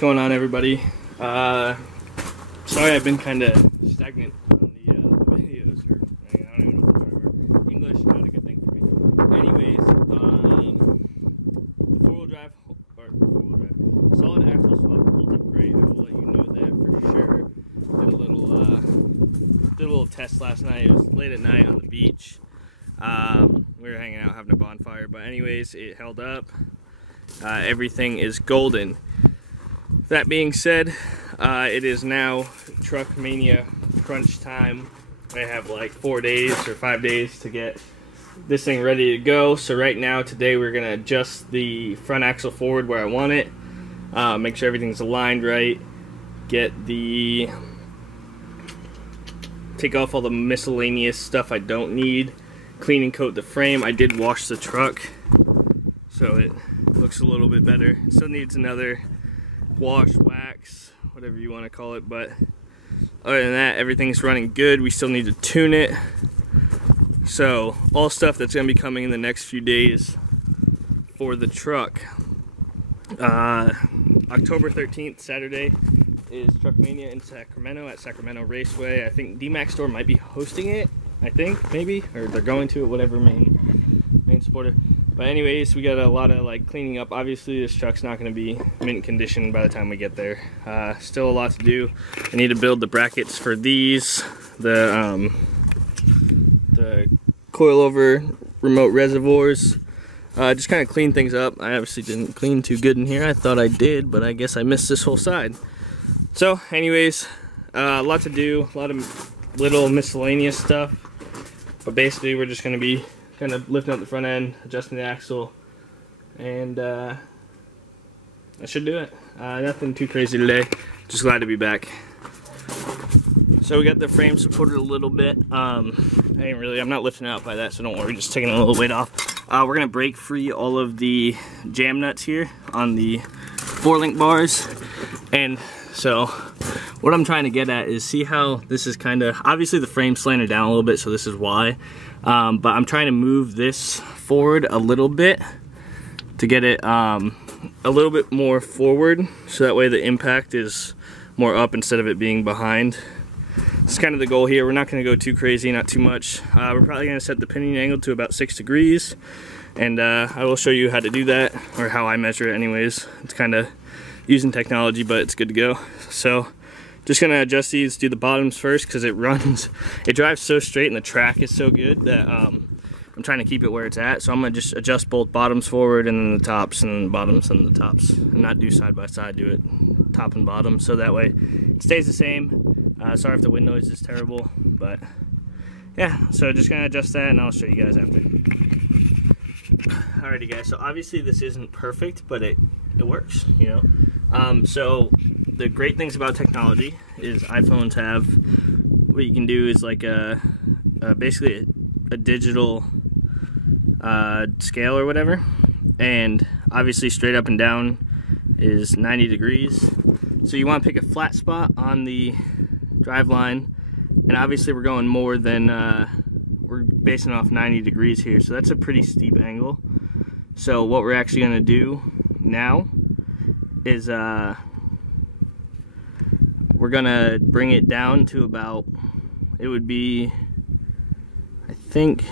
What's going on, everybody? Sorry I've been kind of stagnant on the videos, or I don't even know if it's right. English is not a good thing for me. Anyways, the four-wheel drive, solid axle swap holds up great. I will let you know that for sure. Did a little test last night. It was late at night on the beach. We were hanging out having a bonfire, but anyways, it held up. Everything is golden. That being said, it is now truck mania crunch time. I have like 4 days or 5 days to get this thing ready to go. So right now, today, we're gonna adjust the front axle forward where I want it, make sure everything's aligned right, take off all the miscellaneous stuff I don't need, clean and coat the frame. I did wash the truck, so it looks a little bit better. It still needs another wash, wax, whatever you want to call it, but other than that, everything's running good. We still need to tune it. So all stuff that's going to be coming in the next few days for the truck. October 13th, Saturday, is Truck Mania in Sacramento at Sacramento Raceway. I think D-Max Store might be hosting it, I think, maybe, or they're going to it, whatever, main supporter. But anyways, we got a lot of like cleaning up. Obviously, this truck's not going to be mint condition by the time we get there. Still a lot to do. I need to build the brackets for these, the coilover remote reservoirs. Just kind of clean things up. I obviously didn't clean too good in here. I thought I did, but I guess I missed this whole side. So anyways, a lot to do, a lot of little miscellaneous stuff. But basically, we're just going to be kind of lifting up the front end, adjusting the axle, and that should do it. Nothing too crazy today. Just glad to be back. So we got the frame supported a little bit. I'm not lifting it out by that, so don't worry, just taking a little weight off. We're gonna break free all of the jam nuts here on the 4-link bars. And so what I'm trying to get at is, see how this is kind of, obviously the frame's slanted down a little bit, so this is why. But I'm trying to move this forward a little bit to get it a little bit more forward, so that way the impact is more up instead of it being behind. That's kind of the goal here. We're not going to go too crazy, not too much. We're probably going to set the pinion angle to about 6 degrees, and I will show you how to do that, or how I measure it anyways. It's kind of using technology, but it's good to go. So just gonna adjust these, do the bottoms first, because it drives so straight and the track is so good that I'm trying to keep it where it's at. So I'm gonna just adjust both bottoms forward, and then the tops, and then the bottoms and the tops, and not do side by side, do it top and bottom, so that way it stays the same. Sorry if the wind noise is terrible, but yeah, so just gonna adjust that and I'll show you guys after. Alrighty guys, so obviously this isn't perfect, but it works, you know. So the great things about technology is iPhones have, what you can do is like basically a digital scale or whatever, and obviously straight up and down is 90 degrees. So you want to pick a flat spot on the drive line, and obviously we're going more than, we're basing off 90 degrees here, so that's a pretty steep angle. So what we're actually going to do now is we're gonna bring it down to about, it would be, I think,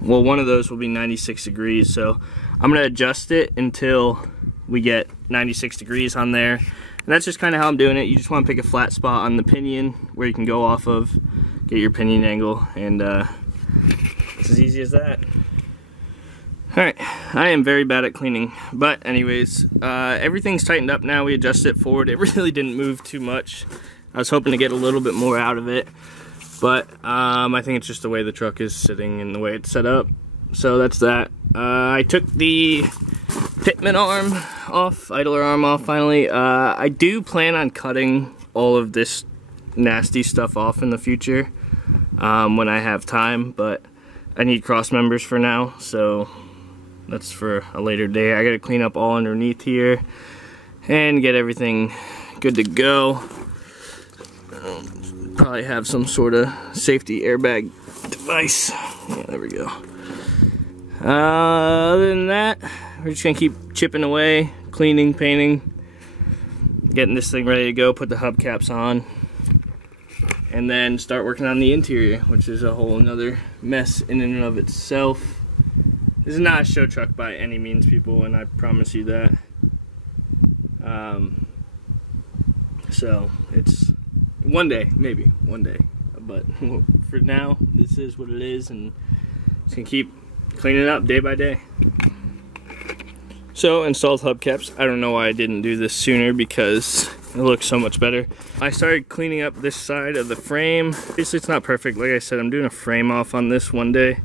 well, one of those will be 96 degrees. So I'm gonna adjust it until we get 96 degrees on there. And that's just kind of how I'm doing it. You just want to pick a flat spot on the pinion where you can go off of, get your pinion angle, and it's as easy as that. Alright, I am very bad at cleaning, but anyways, everything's tightened up now. We adjusted it forward. It really didn't move too much. I was hoping to get a little bit more out of it, but I think it's just the way the truck is sitting and the way it's set up. So that's that. I took the pitman arm off, idler arm off finally. I do plan on cutting all of this nasty stuff off in the future when I have time, but I need cross members for now, so that's for a later day. I gotta clean up all underneath here and get everything good to go. Probably have some sort of safety airbag device. Yeah, there we go. Other than that, we're just gonna keep chipping away, cleaning, painting, getting this thing ready to go, put the hubcaps on, and then start working on the interior, which is a whole another mess in and of itself. This is not a show truck by any means, people, and I promise you that. So it's one day, maybe one day, but for now this is what it is, and just gonna keep cleaning it up day by day. So installed hubcaps. I don't know why I didn't do this sooner, because it looks so much better. I started cleaning up this side of the frame. Obviously it's not perfect, like I said. I'm doing a frame off on this one day.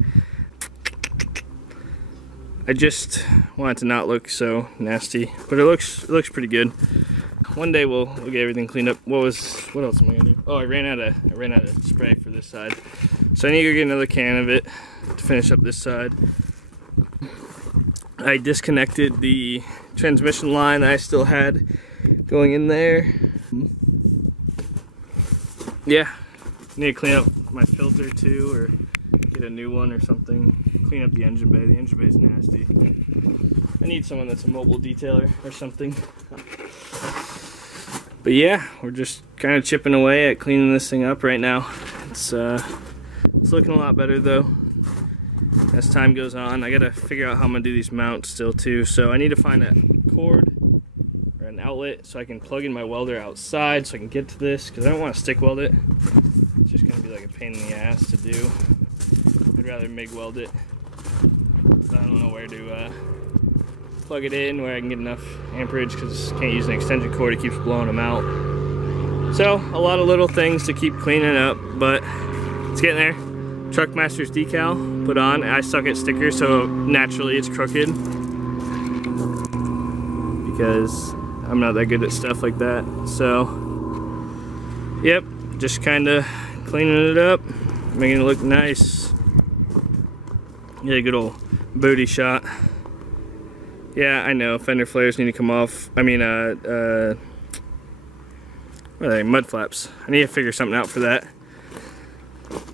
I just want it to not look so nasty, but it looks pretty good. One day we'll get everything cleaned up. What else am I gonna do? Oh, I ran out of spray for this side, so I need to go get another can of it to finish up this side. I disconnected the transmission line that I still had going in there. Yeah, need to clean up my filter too, or get a new one or something. Clean up the engine bay. The engine bay is nasty. I need someone that's a mobile detailer or something. But yeah, we're just kind of chipping away at cleaning this thing up right now. It's looking a lot better though as time goes on. I gotta figure out how I'm gonna do these mounts still too. So I need to find a cord or an outlet so I can plug in my welder outside so I can get to this, because I don't want to stick weld it. It's just gonna be like a pain in the ass to do. I'd rather MIG weld it. I don't know where to plug it in where I can get enough amperage, because can't use an extension cord, it keeps blowing them out. So a lot of little things to keep cleaning up, but it's getting there. Truckmaster's decal put on. I suck at stickers, so naturally it's crooked because I'm not that good at stuff like that. So yep, just kind of cleaning it up, making it look nice. Get a good old booty shot. Yeah, I know, fender flares need to come off. I mean, what are they, mud flaps. I need to figure something out for that.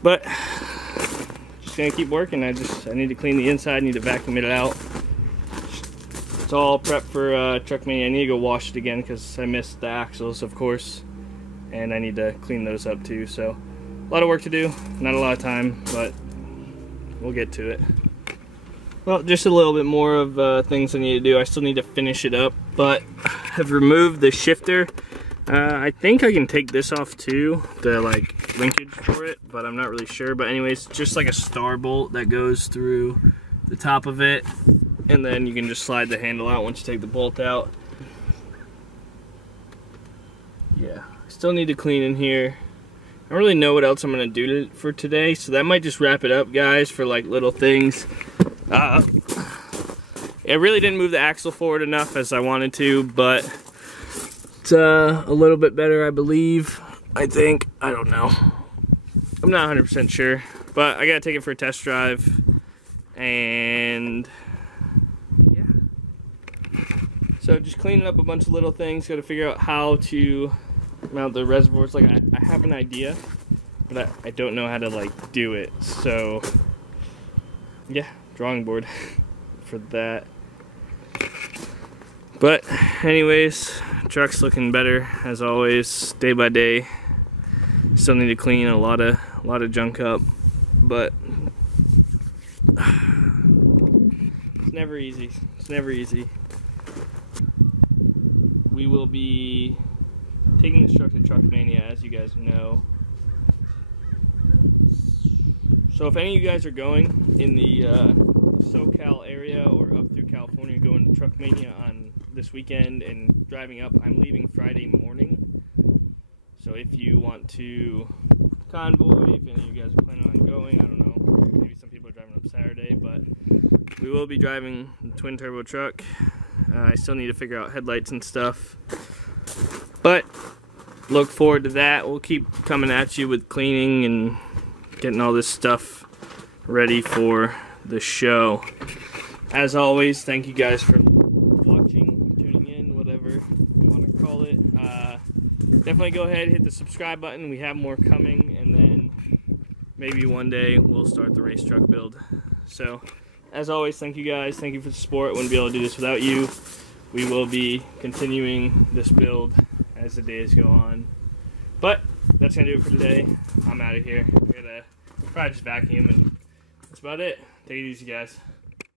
But, just gonna keep working. I need to clean the inside, I need to vacuum it out. It's all prep for Truck Mania. I need to go wash it again because I missed the axles, of course. And I need to clean those up too, so a lot of work to do, not a lot of time, but we'll get to it. Well, just a little bit more of things I need to do. I still need to finish it up, but I've removed the shifter. I think I can take this off too, the like linkage for it, but I'm not really sure. But anyways, just like a star bolt that goes through the top of it, and then you can just slide the handle out once you take the bolt out. Yeah, I still need to clean in here. I don't really know what else I'm gonna do for today, so that might just wrap it up, guys, for like little things. I really didn't move the axle forward enough as I wanted to, but it's a little bit better, I believe. I think. I don't know. I'm not 100% sure, but I gotta take it for a test drive, and yeah. So just cleaning up a bunch of little things. Gotta figure out how to mount the reservoirs. Like I have an idea, but I don't know how to like do it. So yeah, drawing board for that. But anyways, truck's looking better as always, day by day. Still need to clean a lot of junk up, but it's never easy. It's never easy. We will be taking this truck to Truck Mania, as you guys know. So if any of you guys are going in the SoCal area or up through California, going to Truck Mania on this weekend and driving up, I'm leaving Friday morning. So if you want to convoy, if any of you guys are planning on going, I don't know, maybe some people are driving up Saturday, but we will be driving the twin turbo truck. I still need to figure out headlights and stuff, but look forward to that. We'll keep coming at you with cleaning and getting all this stuff ready for the show. As always, thank you guys for watching, tuning in, whatever you want to call it. Definitely go ahead, hit the subscribe button. We have more coming, and then maybe one day we'll start the race truck build. So as always, thank you guys. Thank you for the support. Wouldn't be able to do this without you. We will be continuing this build as the days go on. But that's gonna do it for today. I'm out of here. I'm gonna probably just vacuum, and that's about it. Take it easy, guys.